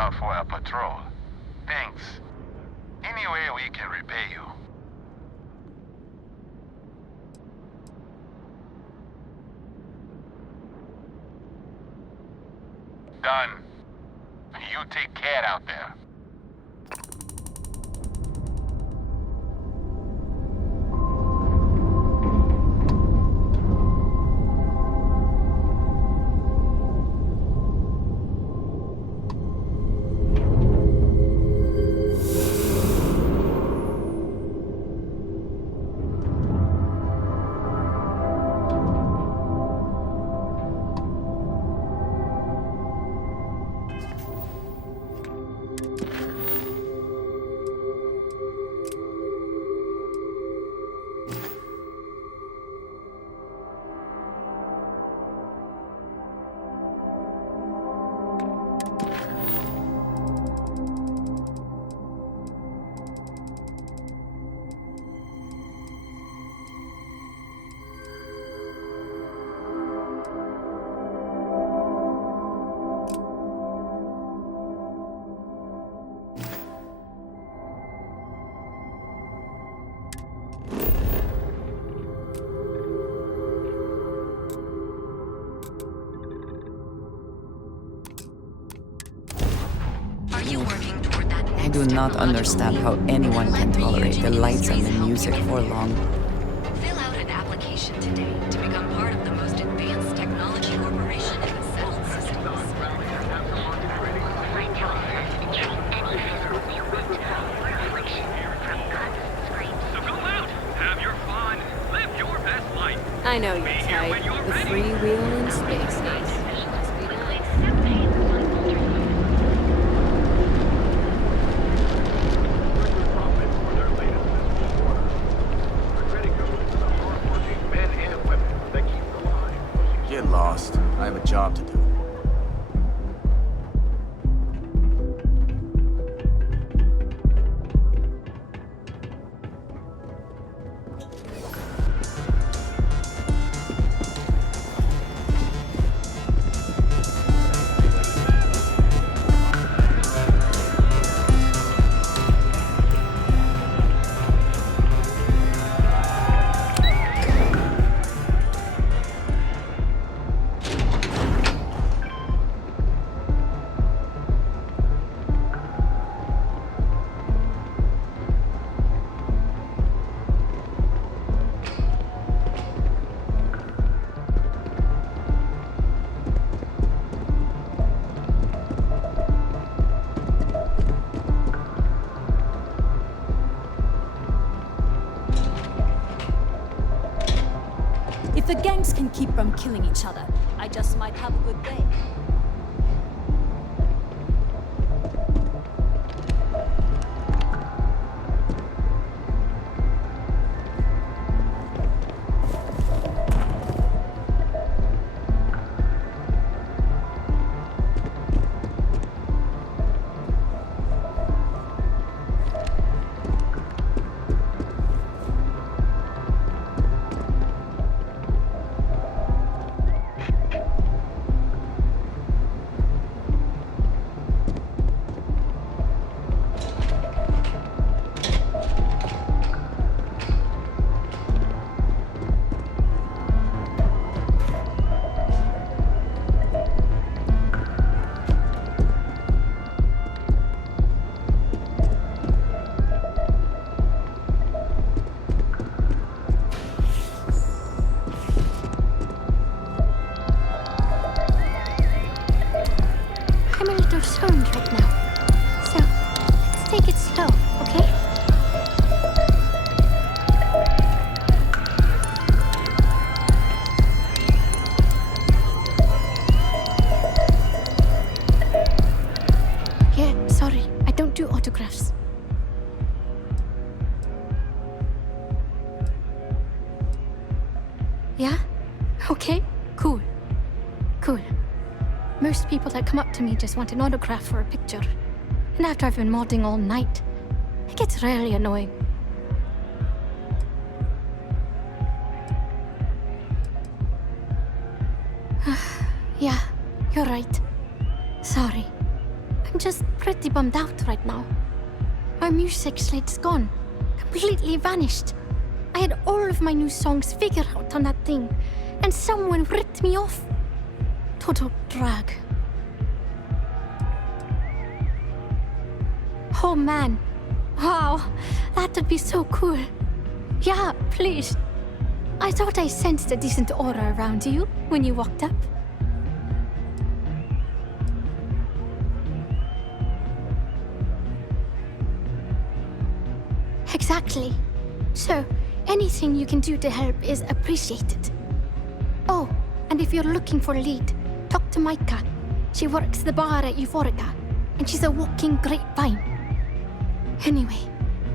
out for a patrol. Thanks. Any way we can repay you. Done. You take care out there. I do not understand how anyone can tolerate the lights and the music for long. Fill out an application today to become part of the most advanced technology corporation in the settled systems. So go out, have your fun, live your best life. I know you're tight. The freewheel in space. Get lost. I have a job to do. If the gangs can keep from killing each other, I just might have a good day. Right now. So, let's take it slow, okay? Yeah, sorry, I don't do autographs. Yeah? Okay, cool. Cool. Most people that come up to me just want an autograph or a picture. And after I've been modding all night, it gets really annoying. Yeah, you're right. Sorry. I'm just pretty bummed out right now. My music slate's gone. Completely vanished. I had all of my new songs figured out on that thing, and someone ripped me off. Total drag. Oh man. Wow, that would be so cool. Yeah, please. I thought I sensed a decent aura around you when you walked up. Exactly. So, anything you can do to help is appreciated. Oh, and if you're looking for a lead, talk to Micah. She works the bar at Euphorica, and she's a walking grapevine. Anyway,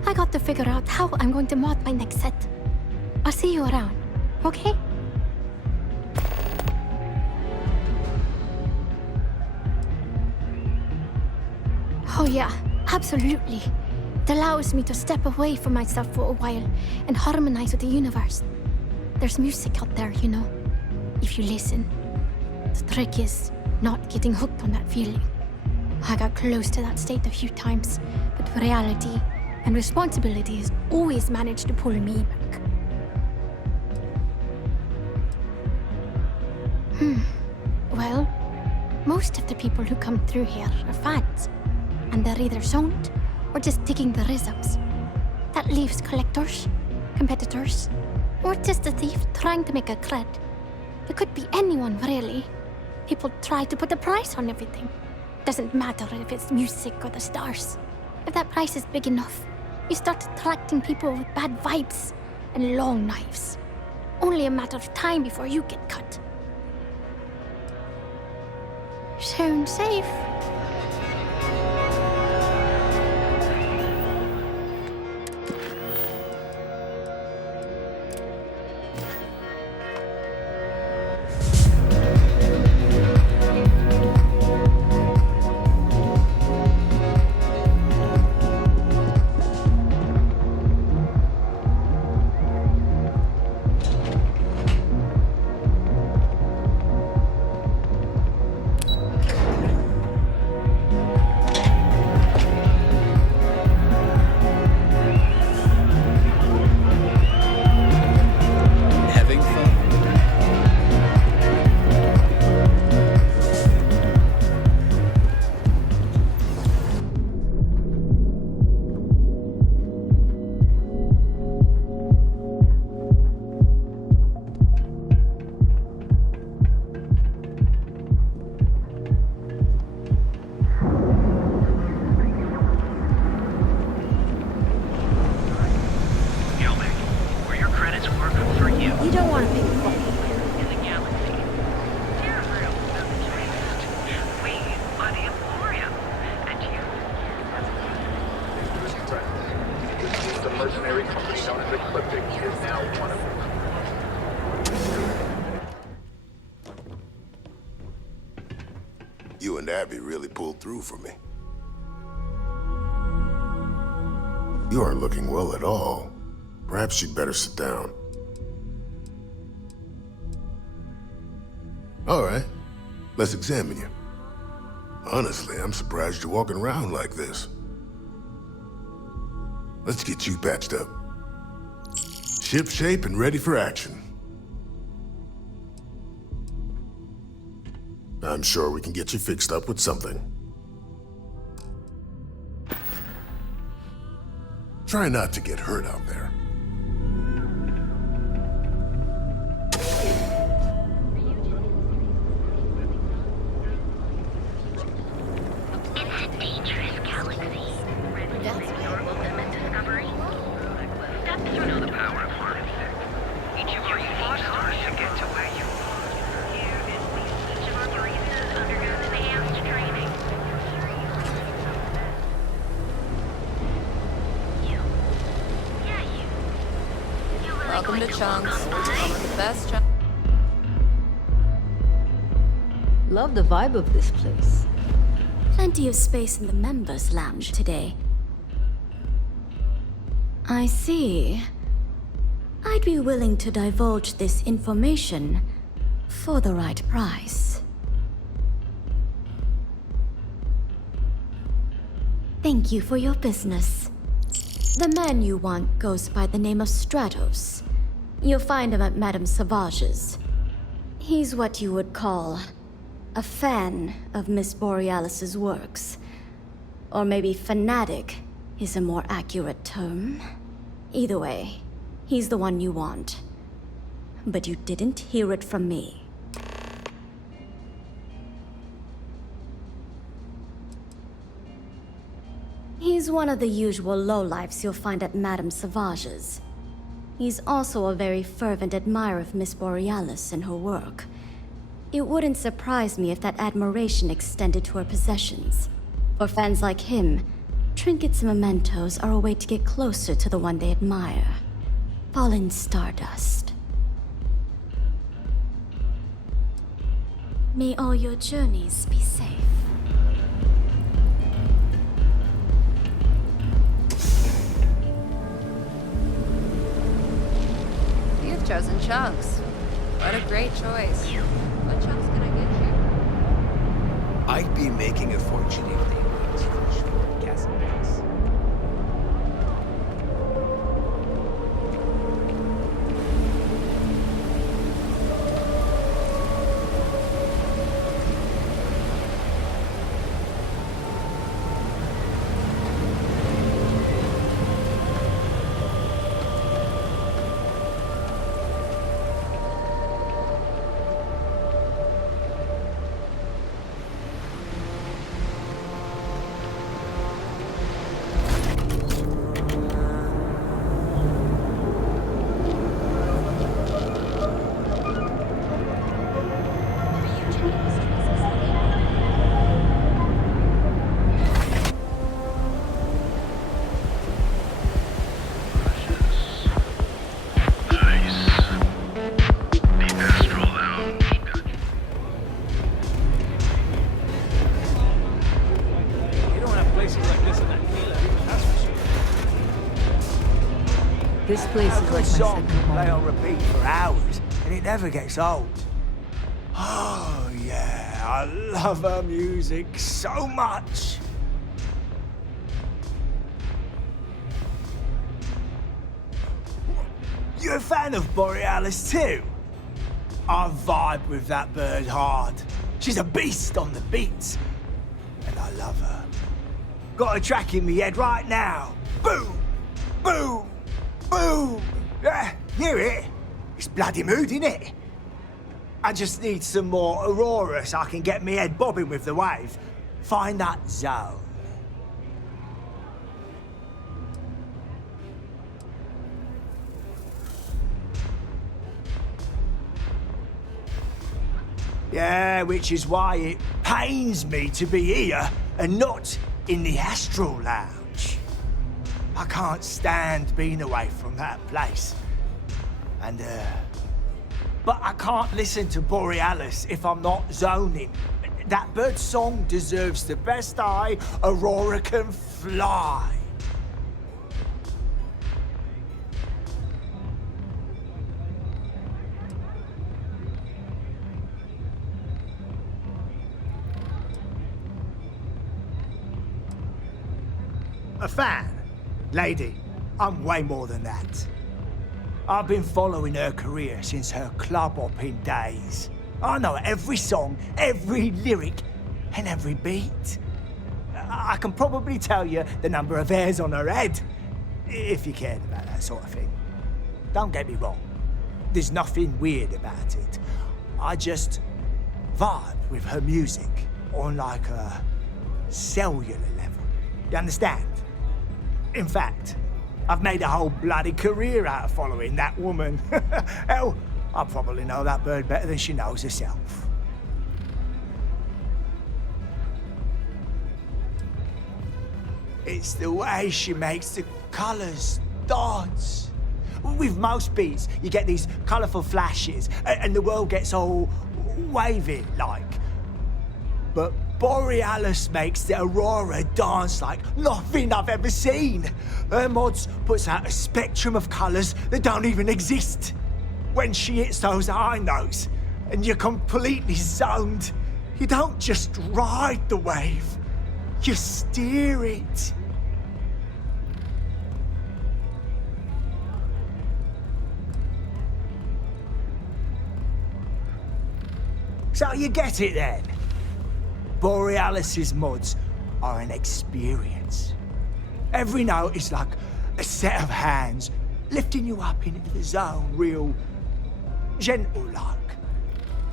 I got to figure out how I'm going to mod my next set. I'll see you around, okay? Oh yeah, absolutely. It allows me to step away from myself for a while and harmonize with the universe. There's music out there, you know, if you listen. The trick is not getting hooked on that feeling. I got close to that state a few times, but reality and responsibilities always managed to pull me back. Well, most of the people who come through here are fans, and they're either zoned or just digging the rhythms. That leaves collectors, competitors, or just a thief trying to make a cred. It could be anyone, really. People try to put a price on everything. Doesn't matter if it's music or the stars. If that price is big enough, you start attracting people with bad vibes and long knives. Only a matter of time before you get cut. Sound safe. You and Abby really pulled through for me. You aren't looking well at all. Perhaps you'd better sit down. All right, let's examine you. Honestly, I'm surprised you're walking around like this. Let's get you patched up. Ship shape and ready for action. I'm sure we can get you fixed up with something. Try not to get hurt out there. It's a dangerous galaxy. That's your ultimate discovery. Step through the power of harnessing. Each of our fought hard to get to where you are. Here is each of our baristas undergoes advanced training. Welcome to Chunks. Some of the best Chunks. Love the vibe of this place. Plenty of space in the members' lounge today. I see. I'd be willing to divulge this information for the right price. Thank you for your business. The man you want goes by the name of Stratos. You'll find him at Madame Savage's. He's what you would call a fan of Miss Borealis's works. Or maybe fanatic is a more accurate term. Either way, he's the one you want. But you didn't hear it from me. He's one of the usual lowlifes you'll find at Madame Savage's. He's also a very fervent admirer of Miss Borealis and her work. It wouldn't surprise me if that admiration extended to her possessions. For fans like him, trinkets and mementos are a way to get closer to the one they admire. Fallen stardust. May all your journeys be safe. You've chosen chunks. What a great choice. What chunks can I get you? I'd be making a fortune if they went to gas and gas. This place is like my song second can play home. on repeat for hours, and it never gets old. Oh yeah, I love her music so much. You're a fan of Borealis too? I vibe with that bird hard. She's a beast on the beats, and I love her. Got a track in me head right now. Boom, boom, boom. Yeah, hear it? It's bloody mood, innit? I just need some more Aurora so I can get me head bobbing with the wave. Find that zone. Yeah, which is why it pains me to be here and not in the Astral Lounge. I can't stand being away from that place. And, but I can't listen to Borealis if I'm not zoning. That bird's song deserves the best eye Aurora can fly. A fan? Lady, I'm way more than that. I've been following her career since her club hopping days. I know every song, every lyric, and every beat. I can probably tell you the number of hairs on her head, if you cared about that sort of thing. Don't get me wrong, there's nothing weird about it. I just vibe with her music on like a cellular level. You understand? In fact, I've made a whole bloody career out of following that woman. Hell, I probably know that bird better than she knows herself. It's the way she makes the colours dance. With most beats, you get these colourful flashes, and the world gets all wavy like. But Borealis makes the Aurora dance like nothing I've ever seen. Her mods puts out a spectrum of colours that don't even exist. When she hits those high notes, and you're completely zoned, you don't just ride the wave. You steer it. So you get it then? Borealis's mods are an experience. Every note is like a set of hands lifting you up into the zone real gentle-like.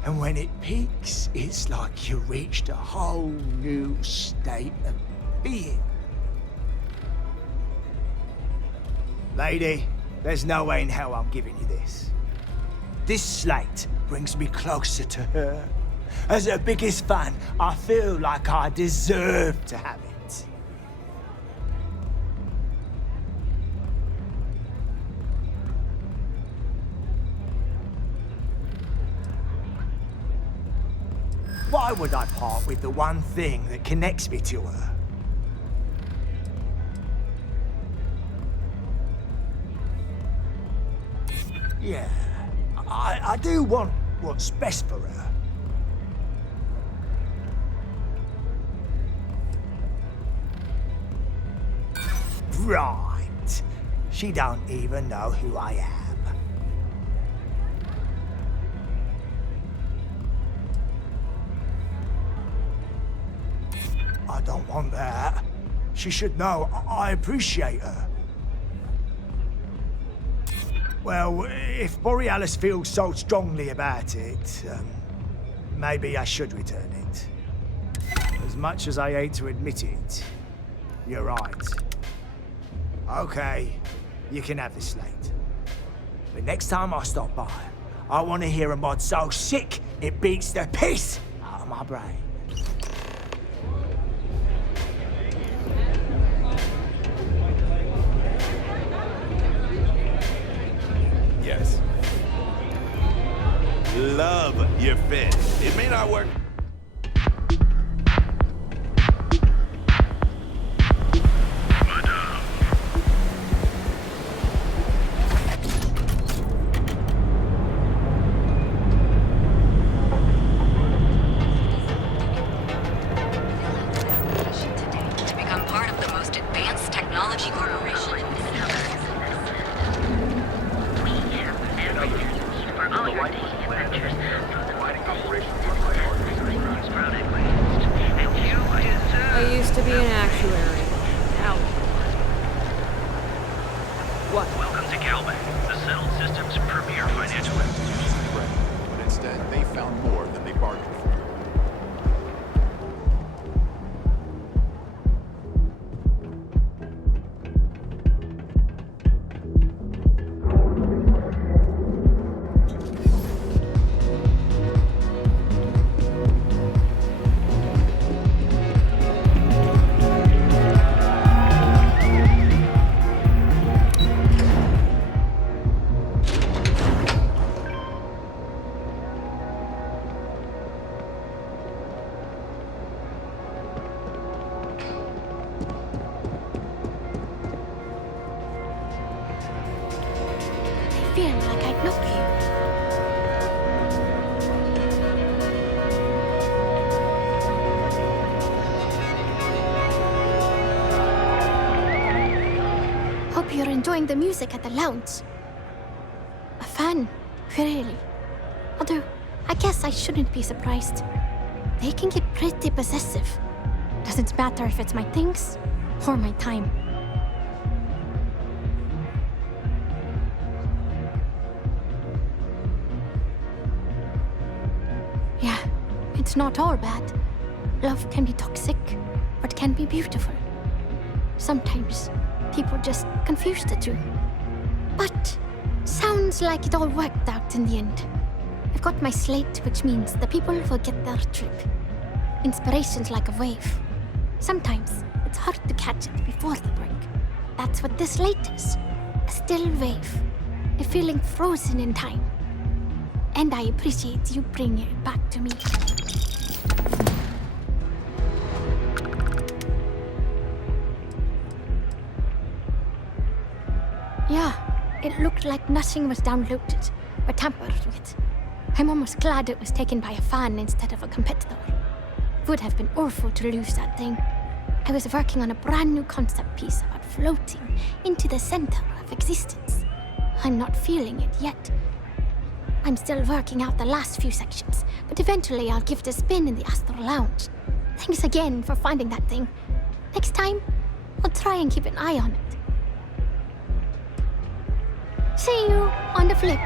And when it peaks, it's like you reached a whole new state of being. Lady, there's no way in hell I'm giving you this. This slate brings me closer to her. As her biggest fan, I feel like I deserve to have it. Why would I part with the one thing that connects me to her? Yeah, I do want what's best for her. Right. She don't even know who I am. I don't want that. She should know I appreciate her. Well, if Borealis feels so strongly about it, maybe I should return it. As much as I hate to admit it, you're right. Okay, you can have the slate. But next time I stop by, I want to hear a mod so sick it beats the piss out of my brain. Yes. Love your fit. It may not work. You're enjoying the music at the lounge. A fan, really. Although, I guess I shouldn't be surprised. They can get pretty possessive. Doesn't matter if it's my things or my time. Yeah, it's not all bad. Love can be toxic, but can be beautiful. Sometimes people just confuse the two. But sounds like it all worked out in the end. I've got my slate, which means the people will get their trip. Inspiration's like a wave. Sometimes it's hard to catch it before the break. That's what this slate is. A still wave. A feeling frozen in time. And I appreciate you bringing it back to me. Yeah, it looked like nothing was downloaded or tampered with. I'm almost glad it was taken by a fan instead of a competitor. Would have been awful to lose that thing. I was working on a brand new concept piece about floating into the center of existence. I'm not feeling it yet. I'm still working out the last few sections, but eventually I'll give it a spin in the Astral Lounge. Thanks again for finding that thing. Next time, I'll try and keep an eye on it. See you on the flip.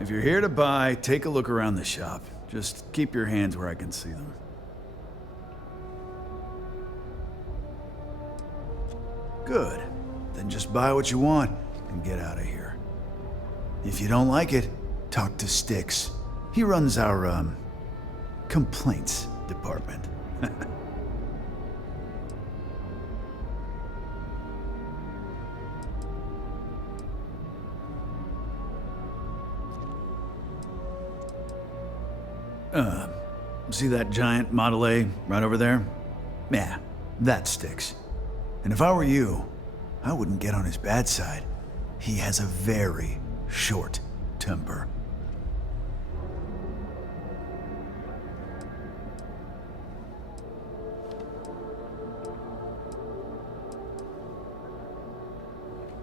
If you're here to buy, take a look around the shop. Just keep your hands where I can see them. Good. Then just buy what you want and get out of here. If you don't like it, talk to Styx. He runs our, complaints department. See that giant Model A right over there? Yeah, that Styx. And if I were you, I wouldn't get on his bad side. He has a very short temper.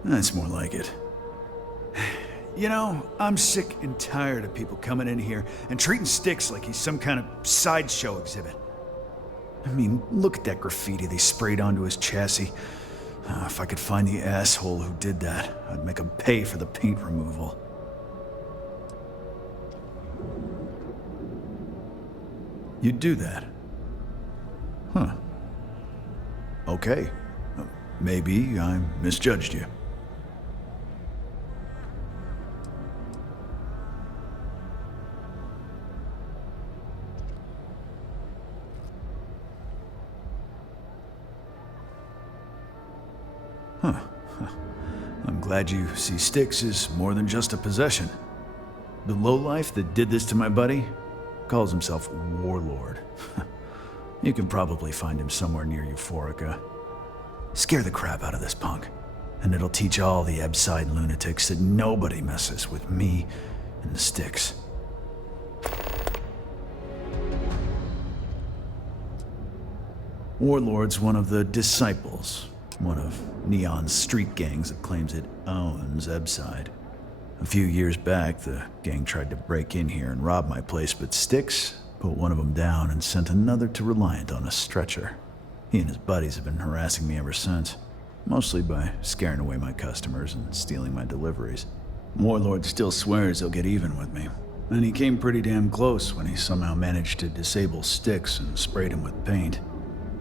That's more like it. You know, I'm sick and tired of people coming in here and treating Styx like he's some kind of sideshow exhibit. I mean, look at that graffiti they sprayed onto his chassis. If I could find the asshole who did that, I'd make him pay for the paint removal. You'd do that? Huh. Okay. Maybe I misjudged you. I'm glad you see Styx as more than just a possession. The lowlife that did this to my buddy calls himself Warlord. You can probably find him somewhere near Euphorica. Scare the crap out of this punk, and it'll teach all the Ebside lunatics that nobody messes with me and the Styx. Warlord's one of the disciples. One of Neon's street gangs that claims it owns Ebside. A few years back, the gang tried to break in here and rob my place, but Styx put one of them down and sent another to Reliant on a stretcher. He and his buddies have been harassing me ever since, mostly by scaring away my customers and stealing my deliveries. Warlord still swears he'll get even with me, and he came pretty damn close when he somehow managed to disable Styx and sprayed him with paint.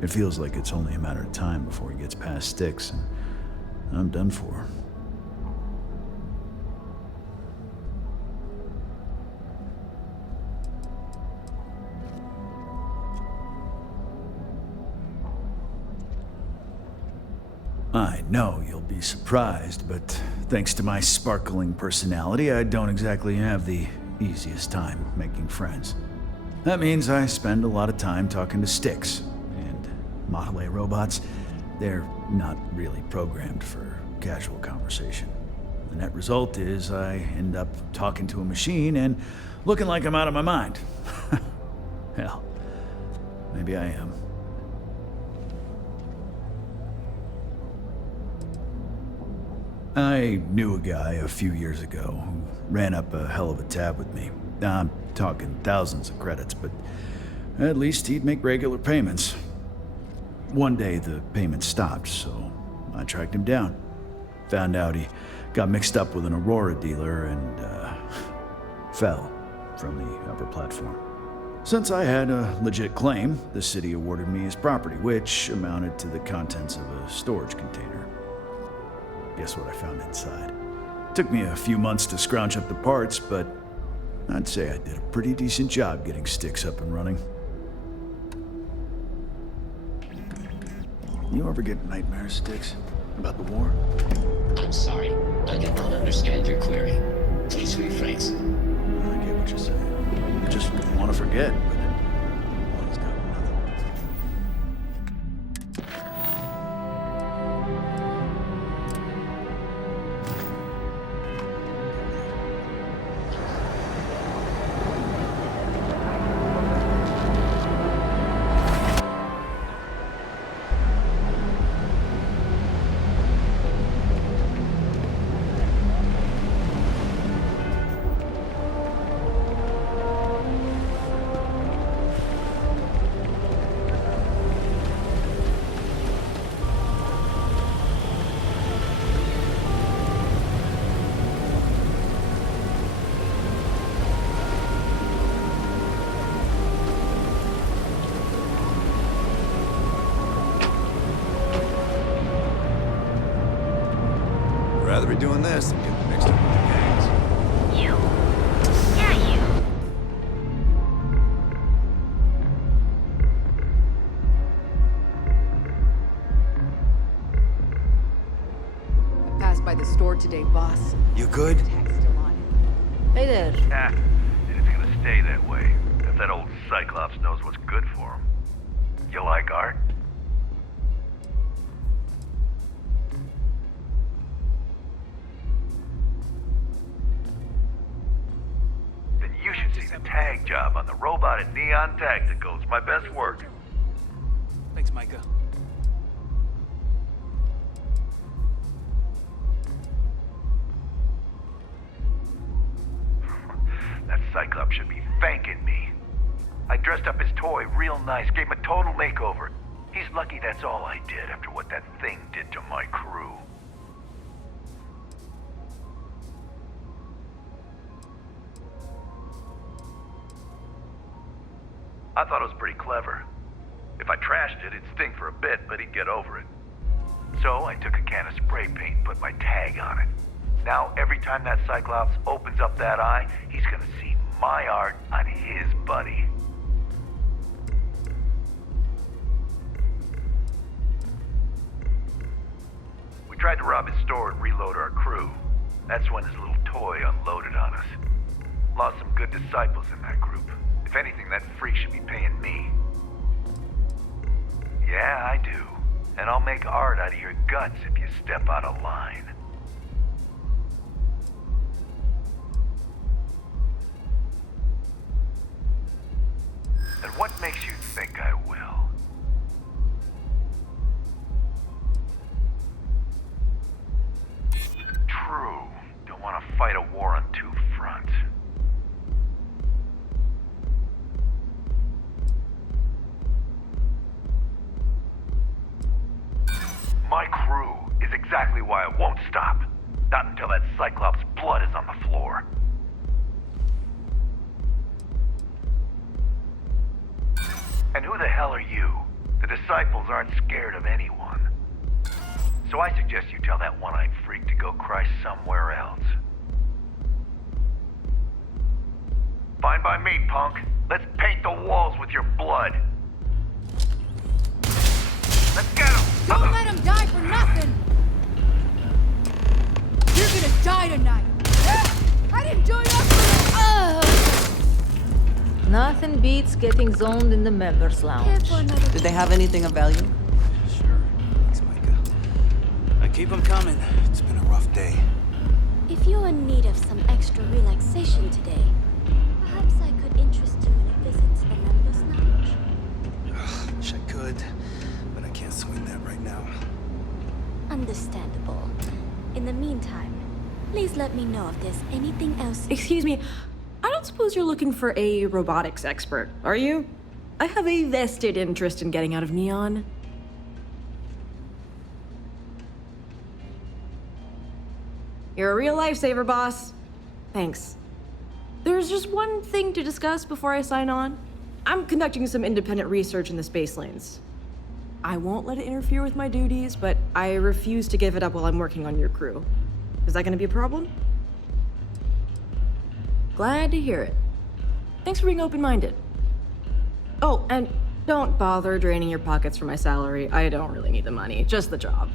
It feels like it's only a matter of time before he gets past Styx, and I'm done for. I know you'll be surprised, but thanks to my sparkling personality, I don't exactly have the easiest time making friends. That means I spend a lot of time talking to Styx, and Model A robots, they're not really programmed for casual conversation. The net result is I end up talking to a machine and looking like I'm out of my mind. Hell, maybe I am. I knew a guy a few years ago who ran up a hell of a tab with me. I'm talking thousands of credits, but at least he'd make regular payments. One day the payments stopped, so I tracked him down. Found out he got mixed up with an Aurora dealer and fell from the upper platform. Since I had a legit claim, the city awarded me his property, which amounted to the contents of a storage container. Guess what I found inside? Took me a few months to scrounge up the parts, but I'd say I did a pretty decent job getting Styx up and running. You ever get nightmares, Styx? About the war? I'm sorry, I did not understand your query. Please rephrase. I get what you're saying. I just want to forget, but one has got nothing. Rather be doing this than getting mixed up with the gangs. You. Yeah, you. I passed by the store today, boss. You good? Hey there. Ah, and it's gonna stay that way. If that old Cyclops knows what's good for him. You like art? Then you should see the tag job on the robot at Neon Tacticals. My best work. Thanks, Micah. That Cyclops should be thanking me. I dressed up his toy real nice, gave him a total makeover. He's lucky that's all I did after what that thing did to my crew. I thought it was pretty clever. If I trashed it, it'd sting for a bit, but he'd get over it. So I took a can of spray paint and put my tag on it. Now, every time that Cyclops opens up that eye, he's gonna see my art on his buddy. We tried to rob his store and reload our crew. That's when his little toy unloaded on us. Lost some good disciples in that group. If anything, that freak should be paying me. Yeah, I do. And I'll make art out of your guts if you step out of line. And what makes you think I will? True. Don't want to fight a war crew is exactly why it won't stop. Not until that Cyclops' blood is on the floor. And who the hell are you? The disciples aren't scared of anyone. So I suggest you tell that one-eyed freak to go cry somewhere else. Fine by me, punk. Let's paint the walls with your blood. Let's get him! Don't let him die for nothing! You're gonna die tonight! I didn't join up for it! Nothing beats getting zoned in the members' lounge. Did they have anything of value? Sure. Thanks, Micah. Keep them coming. It's been a rough day. If you're in need of some extra relaxation today, perhaps I could interest you in a visit to the members' lounge. Wish I could, but I can't swing that right now. Understandable. In the meantime, please let me know if there's anything else. Excuse me, I don't suppose you're looking for a robotics expert, are you? I have a vested interest in getting out of Neon. You're a real lifesaver, boss. Thanks. There's just one thing to discuss before I sign on. I'm conducting some independent research in the space lanes. I won't let it interfere with my duties, but I refuse to give it up while I'm working on your crew. Is that gonna be a problem? Glad to hear it. Thanks for being open-minded. Oh, and don't bother draining your pockets for my salary. I don't really need the money, just the job.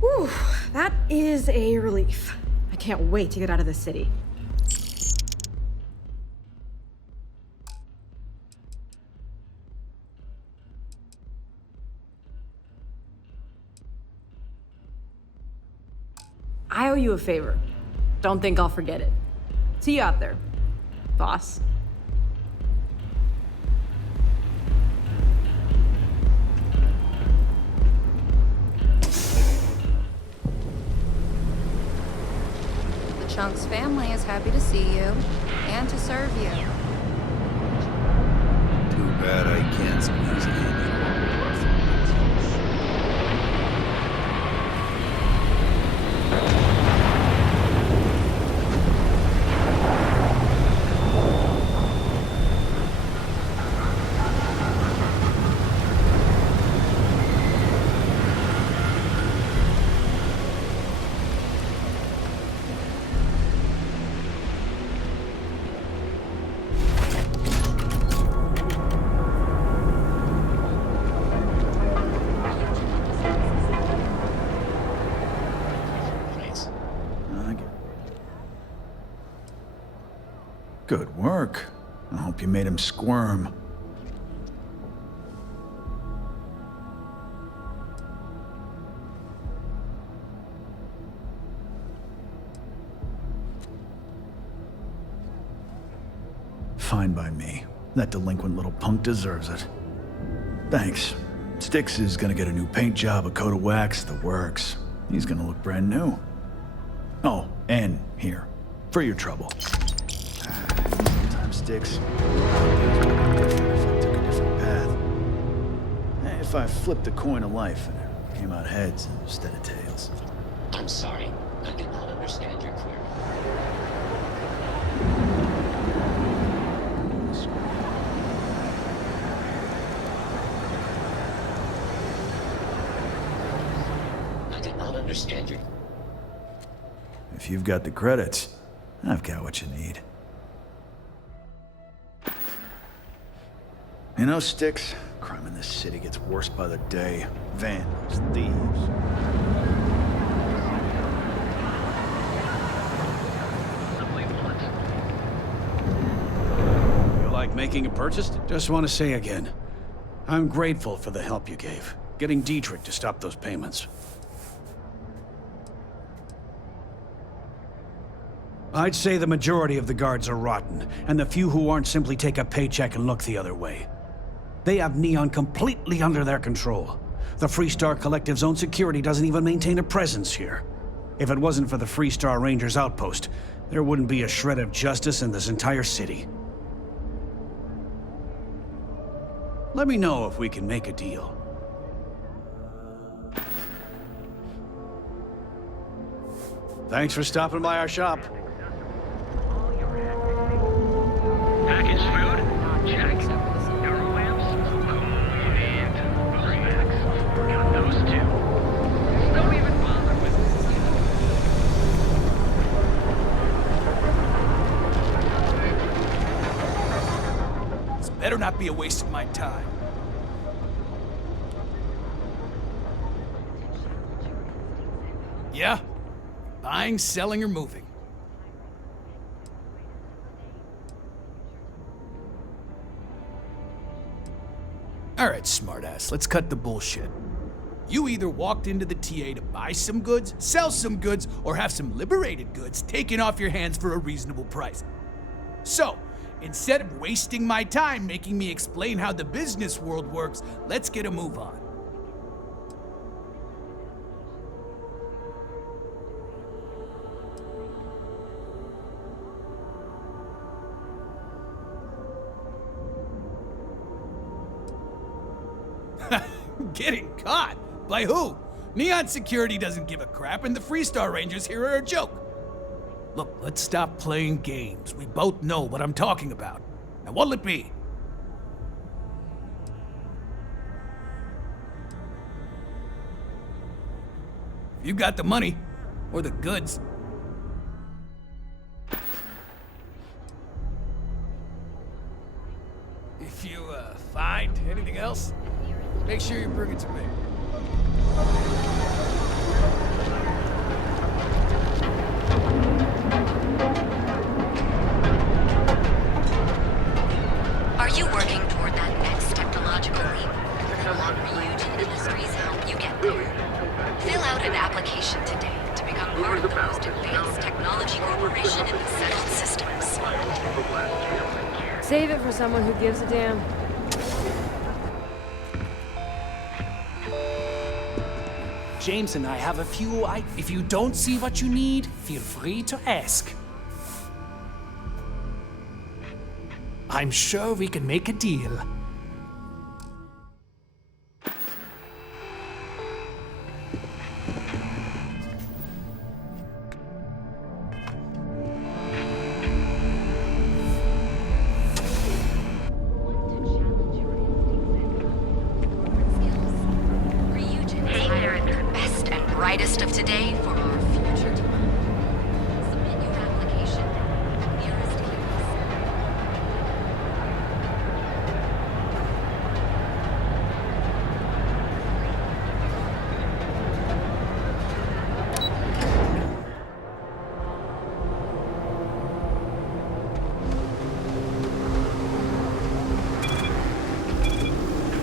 Whew, that is a relief. I can't wait to get out of this city. I owe you a favor. Don't think I'll forget it. See you out there, boss. The Chunks family is happy to see you and to serve you. Too bad I can't squeeze in. Good work. I hope you made him squirm. Fine by me. That delinquent little punk deserves it. Thanks. Styx is gonna get a new paint job, a coat of wax, the works. He's gonna look brand new. Oh, and here, for your trouble. Sometimes Styx. If I took a different path. If I flipped a coin of life and it came out heads instead of tails. I'm sorry. I did not understand your query. I did not understand your... If you've got the credits, I've got what you need. You know, Styx, crime in this city gets worse by the day. Vandals, thieves. You like making a purchase? Just want to say again, I'm grateful for the help you gave. Getting Dietrich to stop those payments. I'd say the majority of the guards are rotten, and the few who aren't simply take a paycheck and look the other way. They have Neon completely under their control. The Freestar Collective's own security doesn't even maintain a presence here. If it wasn't for the Freestar Rangers outpost, there wouldn't be a shred of justice in this entire city. Let me know if we can make a deal. Thanks for stopping by our shop. Packaged food? Check. Euro lamps? Cool. And Remax. Got those too. Don't even bother with This better not be a waste of my time. Yeah? Buying, selling, or moving. Alright, smartass, let's cut the bullshit. You either walked into the TA to buy some goods, sell some goods, or have some liberated goods taken off your hands for a reasonable price. So, instead of wasting my time making me explain how the business world works, let's get a move on. Getting caught? By who? Neon Security doesn't give a crap, and the Freestar Rangers here are a joke. Look, let's stop playing games. We both know what I'm talking about. Now, what'll it be? You got the money, or the goods. If you, find anything else, make sure you bring it to me. Are you working toward that next technological leap? Let Ryujin Industries help you get there. Fill out an application today to become part of the most advanced technology corporation in the settled systems. Save it for someone who gives a damn. James and I have a few If you don't see what you need, feel free to ask. I'm sure we can make a deal. Brightest of today for our future tomorrow. Submit your application now. Nearest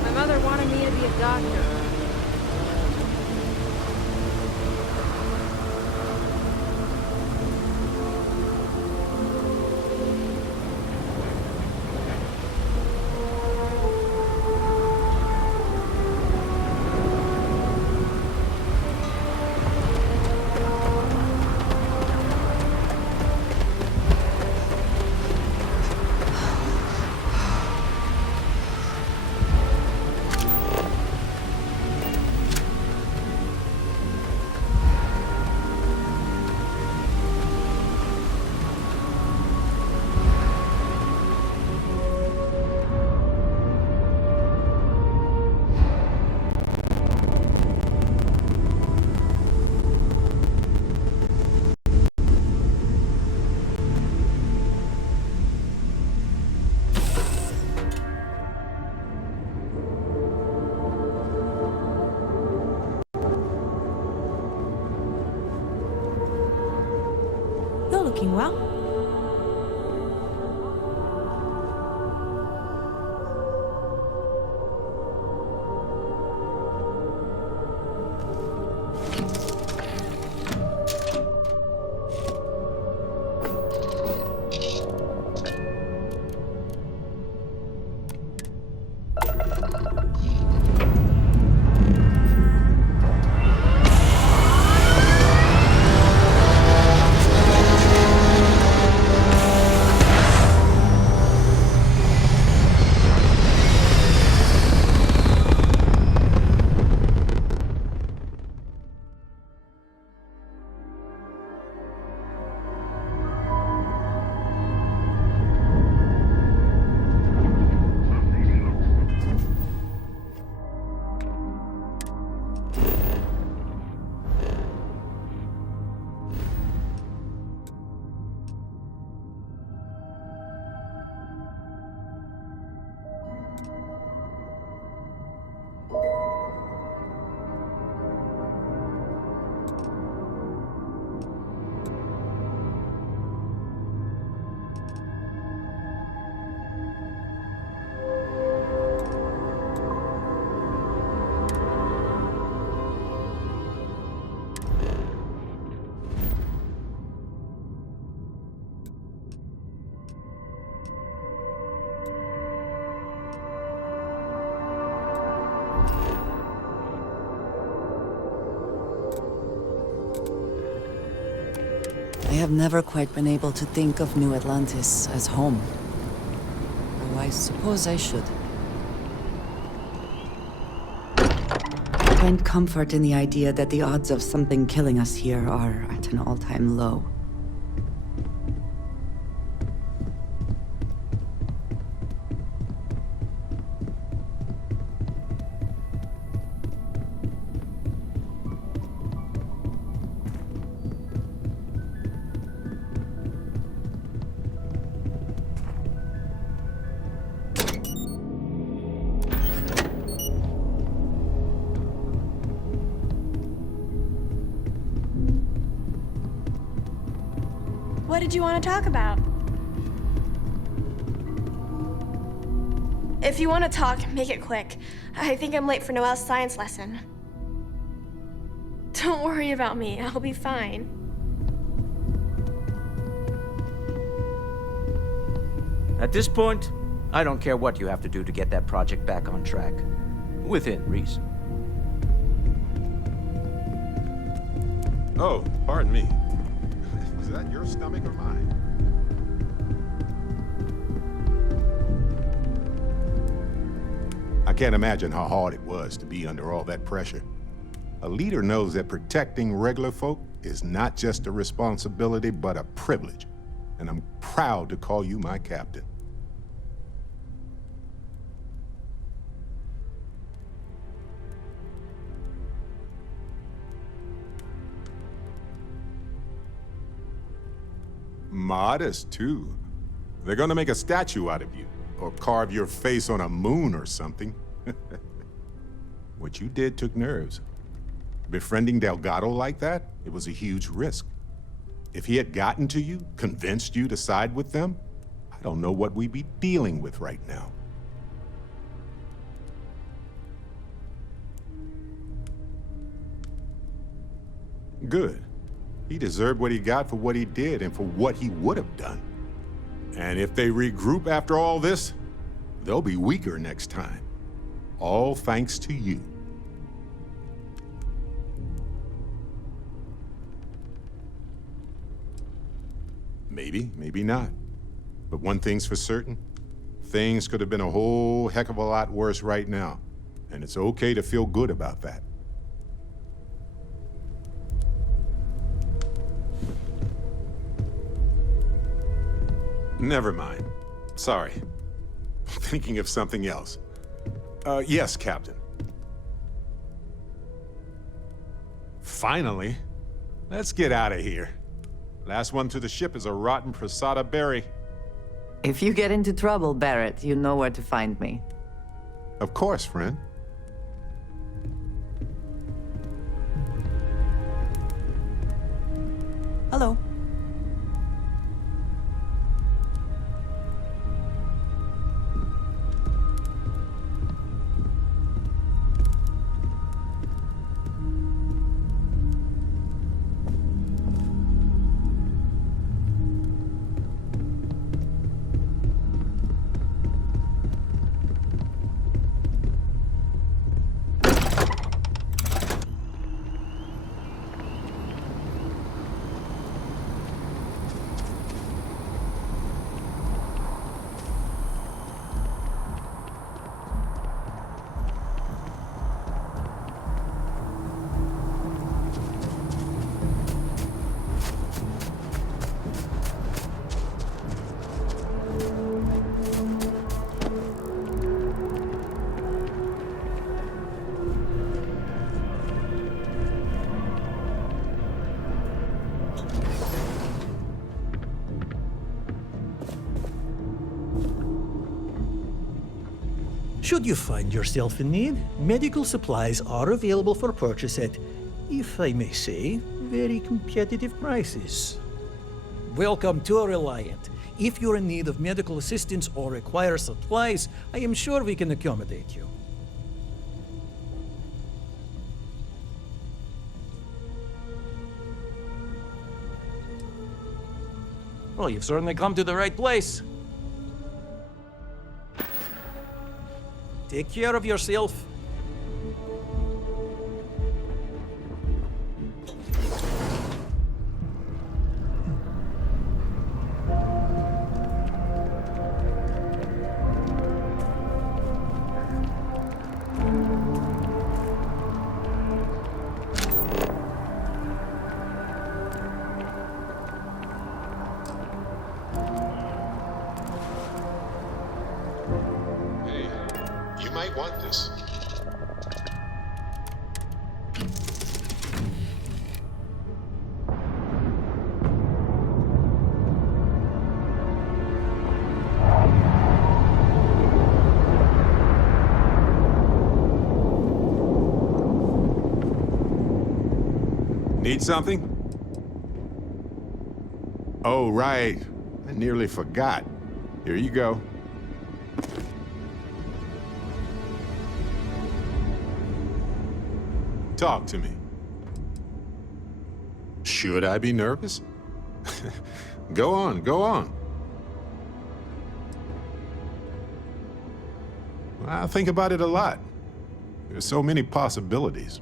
My mother wanted me to be a doctor. You're looking well. have never quite been able to think of New Atlantis as home. Though I suppose I should. I find comfort in the idea that the odds of something killing us here are at an all-time low. What did you want to talk about? If you want to talk, make it quick. I think I'm late for Noelle's science lesson. Don't worry about me, I'll be fine. At this point, I don't care what you have to do to get that project back on track. Within reason. Oh, pardon me. Is that your stomach or mine? I can't imagine how hard it was to be under all that pressure. A leader knows that protecting regular folk is not just a responsibility, but a privilege. And I'm proud to call you my captain. Modest, too. They're gonna make a statue out of you, or carve your face on a moon or something. What you did took nerves. Befriending Delgado like that, it was a huge risk. If he had gotten to you, convinced you to side with them, I don't know what we'd be dealing with right now. Good. He deserved what he got for what he did and for what he would have done. And if they regroup after all this, they'll be weaker next time. All thanks to you. Maybe, maybe not. But one thing's for certain, things could have been a whole heck of a lot worse right now. And it's okay to feel good about that. Never mind. Sorry. Thinking of something else. Yes, Captain. Finally. Let's get out of here. Last one to the ship is a rotten Prasada berry. If you get into trouble, Barrett, you know where to find me. Of course, friend. Hello. Should you find yourself in need, medical supplies are available for purchase at, if I may say, very competitive prices. Welcome to Reliant. If you're in need of medical assistance or require supplies, I am sure we can accommodate you. Well, you've certainly come to the right place. Take care of yourself. want this. Need something? Oh, right. I nearly forgot. Here you go. Talk to me. Should I be nervous? Go on, go on. I think about it a lot. There's so many possibilities.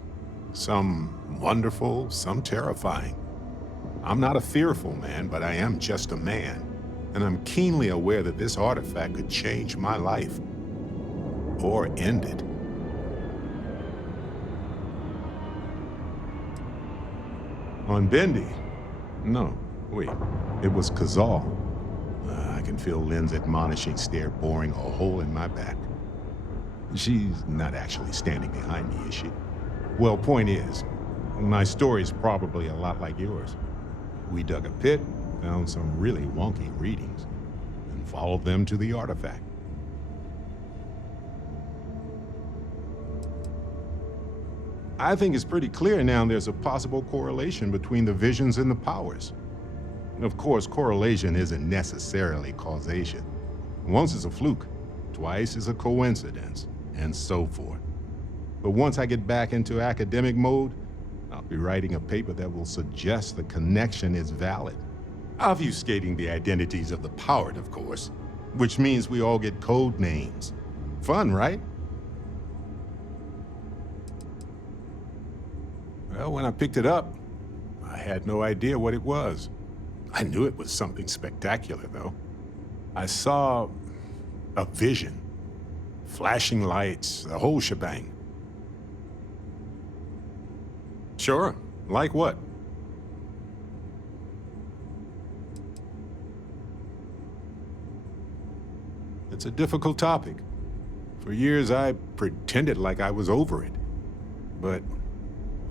Some wonderful, some terrifying. I'm not a fearful man, but I am just a man. And I'm keenly aware that this artifact could change my life. Or end it. On Bendy? No, wait. It was Kazal. I can feel Lynn's admonishing stare boring a hole in my back. She's not actually standing behind me, is she? Well, point is, my story's probably a lot like yours. We dug a pit, found some really wonky readings, and followed them to the artifact. I think it's pretty clear now there's a possible correlation between the visions and the powers. Of course, correlation isn't necessarily causation. Once is a fluke, twice is a coincidence, and so forth. But once I get back into academic mode, I'll be writing a paper that will suggest the connection is valid. Obfuscating the identities of the powered, of course, which means we all get code names. Fun, right? Well, when I picked it up, I had no idea what it was. I knew it was something spectacular, though. I saw a vision, flashing lights, the whole shebang. Sure. Like what? It's a difficult topic. For years, I pretended like I was over it. But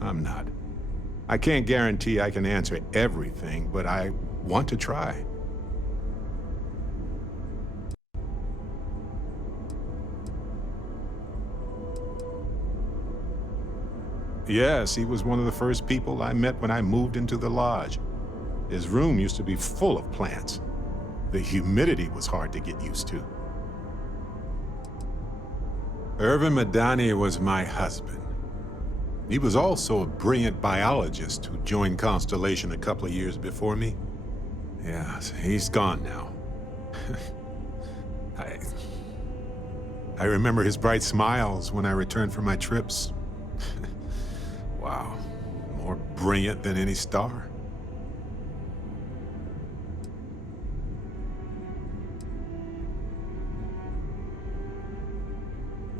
I'm not. I can't guarantee I can answer everything, but I want to try. Yes, he was one of the first people I met when I moved into the lodge. His room used to be full of plants. The humidity was hard to get used to. Irvin Madani was my husband. He was also a brilliant biologist who joined Constellation a couple of years before me. Yeah, he's gone now. I remember his bright smiles when I returned from my trips. Wow, more brilliant than any star.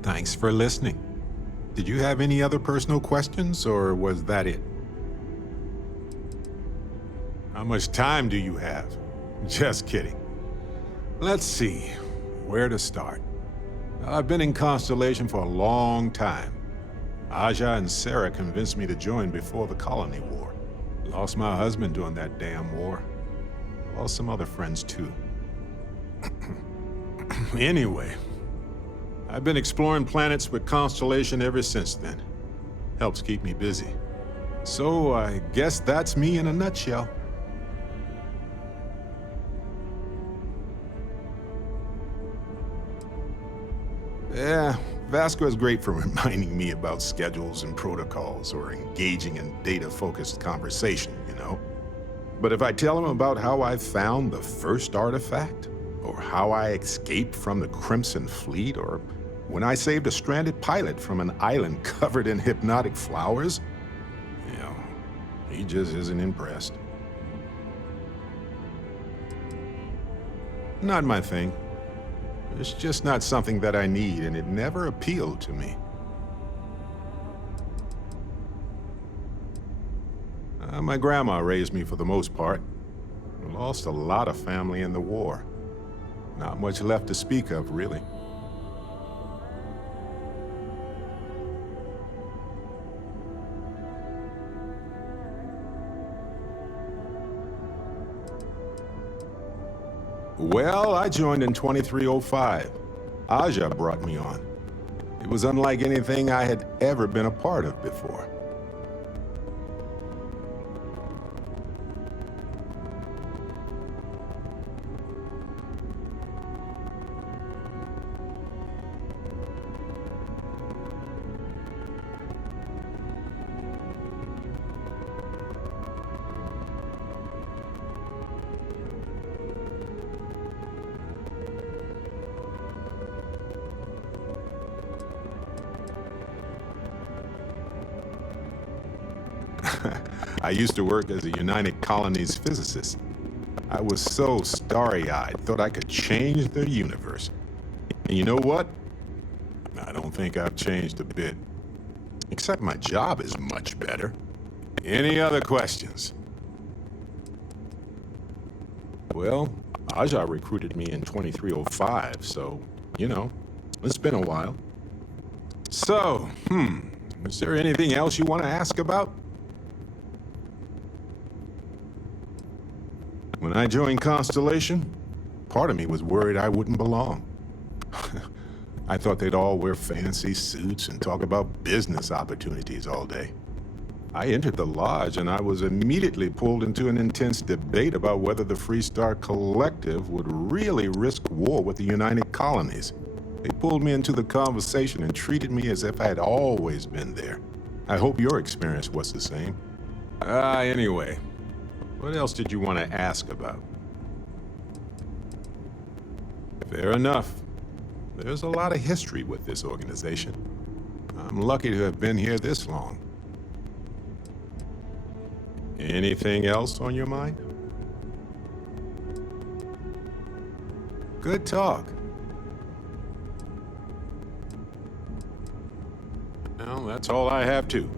Thanks for listening. Did you have any other personal questions, or was that it? How much time do you have? Just kidding. Let's see, where to start? I've been in Constellation for a long time. Aja and Sarah convinced me to join before the Colony War. Lost my husband during that damn war. Lost some other friends, too. Anyway, I've been exploring planets with Constellation ever since then. Helps keep me busy. So I guess that's me in a nutshell. Yeah, Vasquez is great for reminding me about schedules and protocols or engaging in data-focused conversation, you know? But if I tell him about how I found the first artifact, or how I escaped from the Crimson Fleet, or when I saved a stranded pilot from an island covered in hypnotic flowers, you know, he just isn't impressed. Not my thing. It's just not something that I need, and it never appealed to me. My grandma raised me for the most part. I lost a lot of family in the war. Not much left to speak of, really. Well, I joined in 2305. Aja brought me on. It was unlike anything I had ever been a part of before. I used to work as a United Colonies physicist. I was so starry-eyed, thought I could change the universe. And you know what? I don't think I've changed a bit. Except my job is much better. Any other questions? Well, Aja recruited me in 2305, so, you know, it's been a while. So, is there anything else you want to ask about? When I joined Constellation, part of me was worried I wouldn't belong. I thought they'd all wear fancy suits and talk about business opportunities all day. I entered the lodge and I was immediately pulled into an intense debate about whether the Freestar Collective would really risk war with the United Colonies. They pulled me into the conversation and treated me as if I had always been there. I hope your experience was the same. Anyway. What else did you want to ask about? Fair enough. There's a lot of history with this organization. I'm lucky to have been here this long. Anything else on your mind? Good talk. Well, that's all I have too.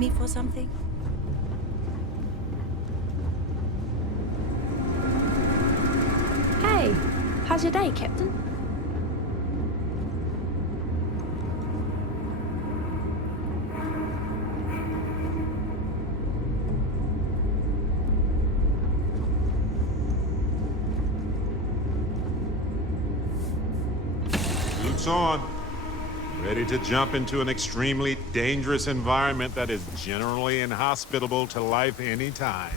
me for something? Hey, how's your day, Captain? Boots on. Ready to jump into an extremely dangerous environment that is generally inhospitable to life anytime.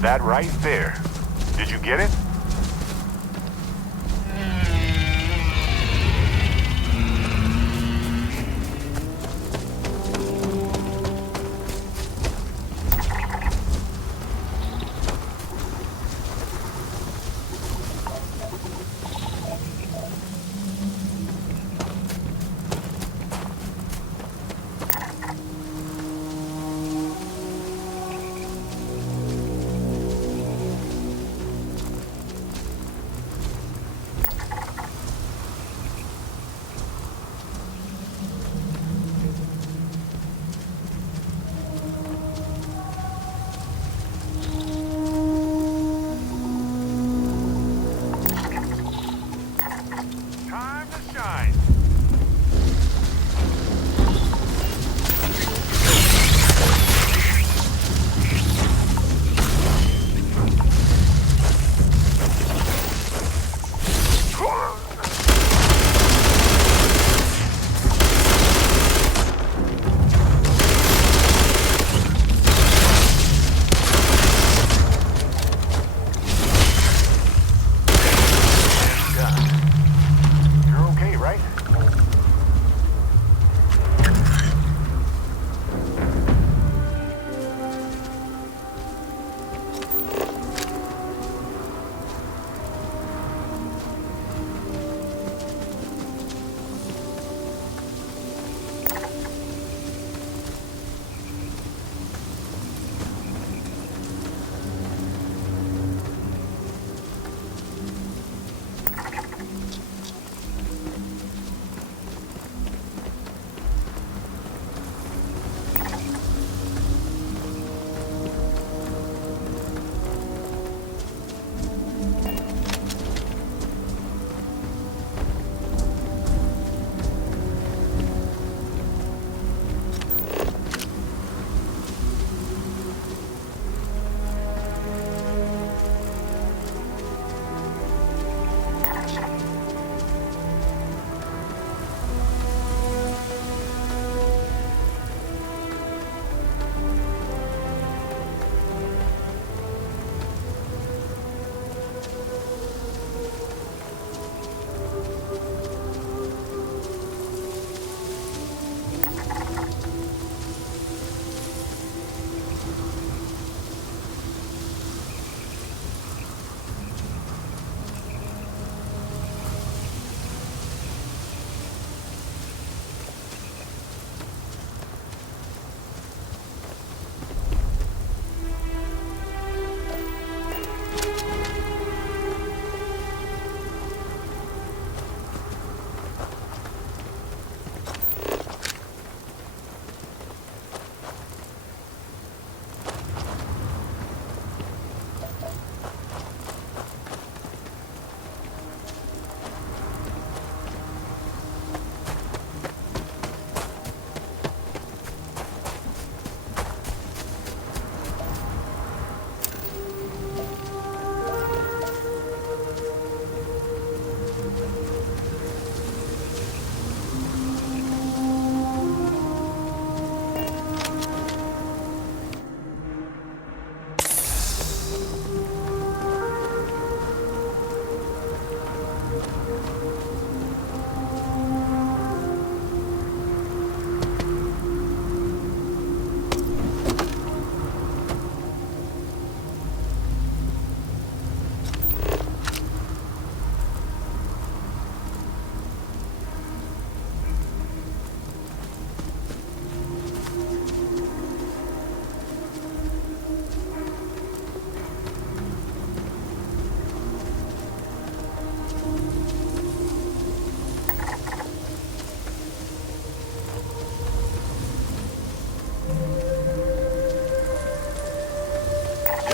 That right there. Did you get it?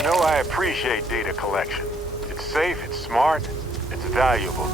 know I appreciate data collection. It's safe, it's smart, it's valuable.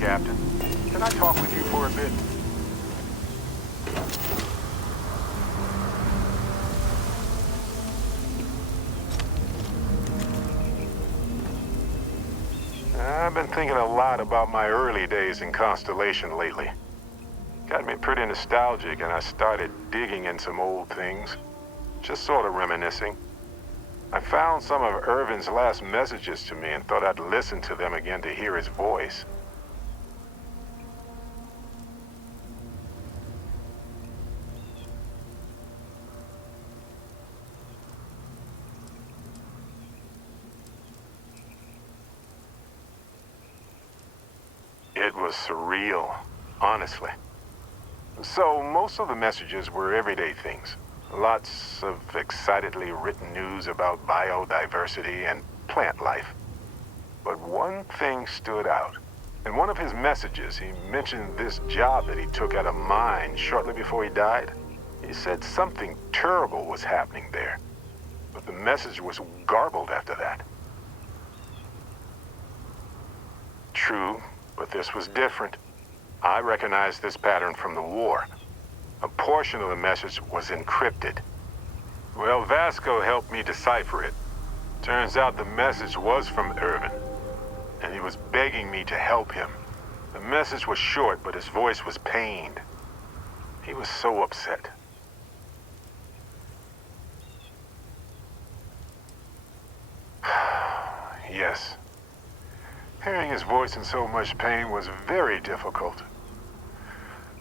Captain. Can I talk with you for a bit? I've been thinking a lot about my early days in Constellation lately. Got me pretty nostalgic, and I started digging in some old things. Just sort of reminiscing. I found some of Irvin's last messages to me and thought I'd listen to them again to hear his voice. It was surreal, honestly. So, most of the messages were everyday things. Lots of excitedly written news about biodiversity and plant life. But one thing stood out. In one of his messages, he mentioned this job that he took at a mine shortly before he died. He said something terrible was happening there. But the message was garbled after that. True. But this was different. I recognized this pattern from the war. A portion of the message was encrypted. Well, Vasco helped me decipher it. Turns out the message was from Irvin, and he was begging me to help him. The message was short, but his voice was pained. He was so upset. Yes. Hearing his voice in so much pain was very difficult.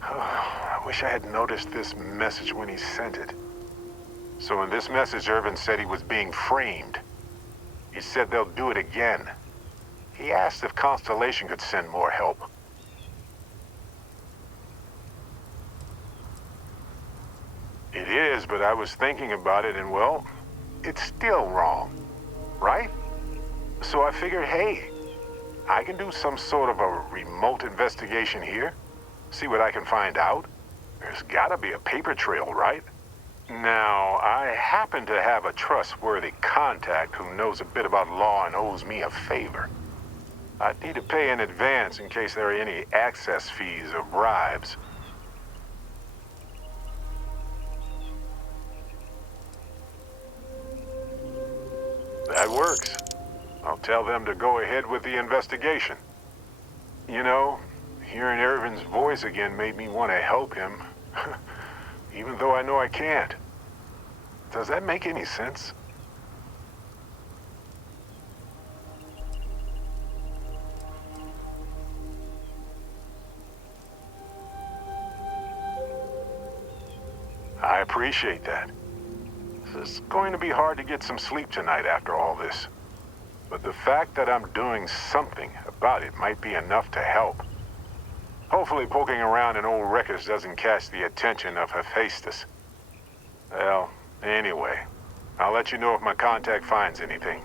I wish I had noticed this message when he sent it. So in this message, Irvin said he was being framed. He said they'll do it again. He asked if Constellation could send more help. It is, but I was thinking about it and, well, it's still wrong, right? So I figured, hey, I can do some sort of a remote investigation here. See what I can find out. There's gotta be a paper trail, right? Now, I happen to have a trustworthy contact who knows a bit about law and owes me a favor. I'd need to pay in advance in case there are any access fees or bribes. That works. I'll tell them to go ahead with the investigation. You know, hearing Irvin's voice again made me want to help him, even though I know I can't. Does that make any sense? appreciate that. It's going to be hard to get some sleep tonight after all this. But the fact that I'm doing something about it might be enough to help. Hopefully poking around in old records doesn't catch the attention of Hephaestus. Well, anyway, I'll let you know if my contact finds anything.